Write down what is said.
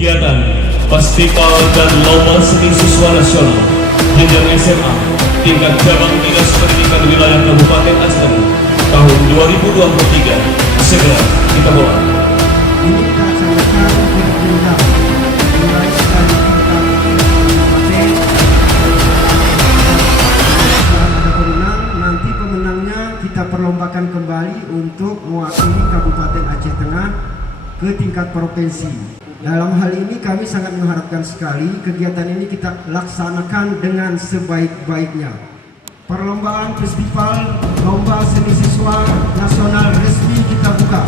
Kegiatan Festival dan Lomba Seni Siswa Nasional jenjang SMA tingkat cabang Dinas Pendidikan Wilayah Kabupaten Aceh tahun 2023 segera kita mulai. Ini dilaksanakan berjenjang mulai dari tingkat kabupaten. Setelah ada pemenang, nanti pemenangnya kita perlombakan kembali untuk mewakili Kabupaten Aceh Tengah ke tingkat provinsi. Dalam hal ini kami sangat mengharapkan sekali kegiatan ini kita laksanakan dengan sebaik-baiknya. Perlombaan festival lomba seni siswa nasional resmi kita buka.